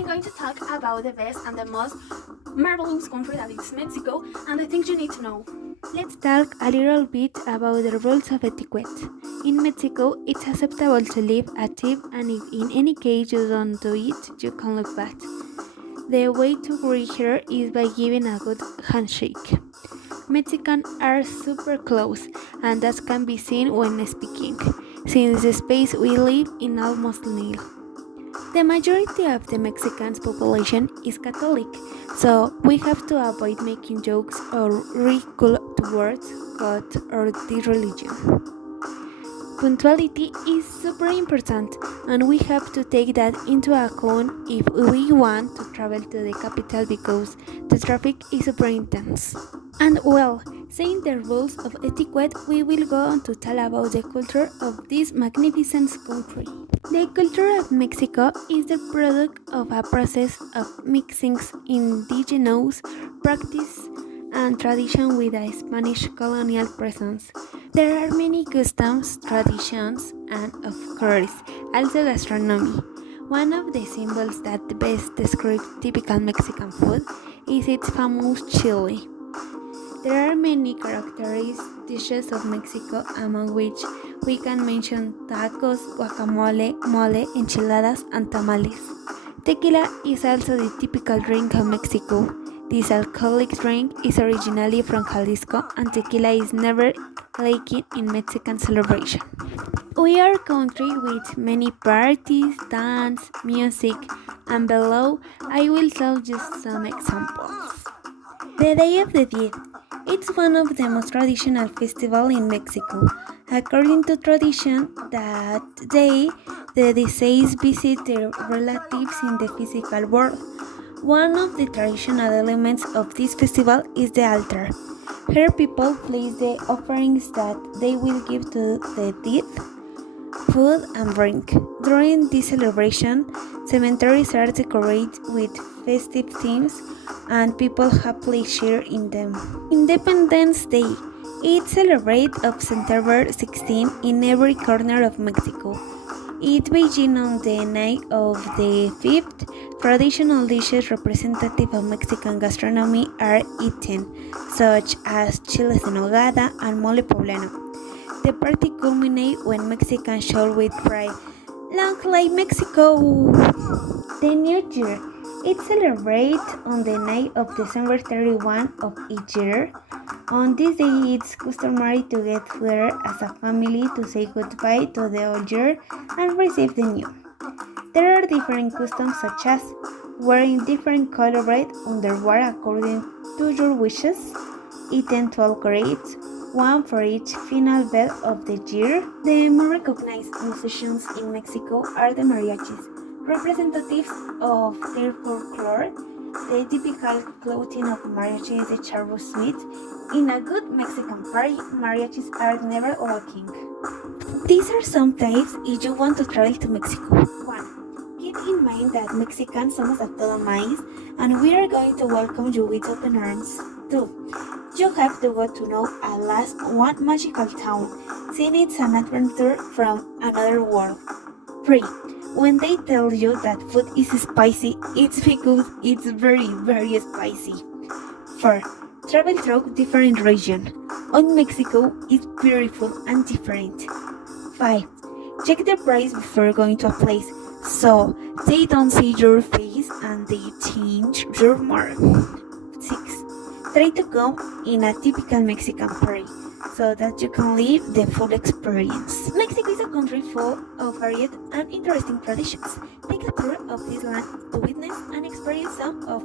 I'm going to talk about the best and the most marvelous country that is Mexico and the things you need to know. Let's talk a little bit about the rules of etiquette. In Mexico, it's acceptable to leave a tip, and if in any case you don't do it, you can look bad. The way to greet her is by giving a good handshake. Mexicans are super close, and that can be seen when speaking, since the space we live in almost nil. The majority of the Mexican population is Catholic, so we have to avoid making jokes or ridicule towards God or the religion. Punctuality is super important, and we have to take that into account if we want to travel to the capital because the traffic is super intense. And well, saying the rules of etiquette, we will go on to tell about the culture of this magnificent country. The culture of Mexico is the product of a process of mixing indigenous practice and tradition with a Spanish colonial presence. There are many customs, traditions, and of course, also gastronomy. One of the symbols that best describes typical Mexican food is its famous chili. There are many characteristic dishes of Mexico, among which we can mention tacos, guacamole, mole, enchiladas, and tamales. Tequila is also the typical drink of Mexico. This alcoholic drink is originally from Jalisco, and tequila is never lacking in Mexican celebration. We are a country with many parties, dance, music, and below I will tell just some examples. The Day of the Dead. It's one of the most traditional festivals in Mexico. According to tradition, that day the deceased visit their relatives in the physical world. One of the traditional elements of this festival is the altar. Here people place the offerings that they will give to the dead, food and drink. During this celebration, cemeteries are decorated with festive themes and people have pleasure in them. Independence Day. It's celebrated on September 16 in every corner of Mexico. It begins on the night of the 5th. Traditional dishes representative of Mexican gastronomy are eaten, such as chiles en nogada and mole poblano. The party culminates when Mexicans shout with pride, "Long live Mexico!" The New Year. It's celebrated on the night of December 31 of each year. On this day, it's customary to get together as a family to say goodbye to the old year and receive the new. There are different customs such as wearing different colored underwear according to your wishes, eating 12 grapes, one for each final bell of the year. The more recognized musicians in Mexico are the mariachis, representatives of their folklore. The typical clothing of mariachi is the charro suit. In a good Mexican party, mariachis are never lacking. These are some tips if you want to travel to Mexico. 1. Keep in mind that Mexicans somos a todo maíz and we are going to welcome you with open arms. 2. You have to go to know at last one magical town, since it's an adventure from another world. 3. When they tell you that food is spicy, it's because it's very, very spicy. 4. Travel through different regions. On Mexico, it's beautiful and different. 5. Check the price before going to a place, so they don't see your face and they change your mark. 6. Try to come in a typical Mexican party, so that you can live the full experience. Mexico is a country full of varied and interesting traditions. Take a tour of this land to witness and experience some of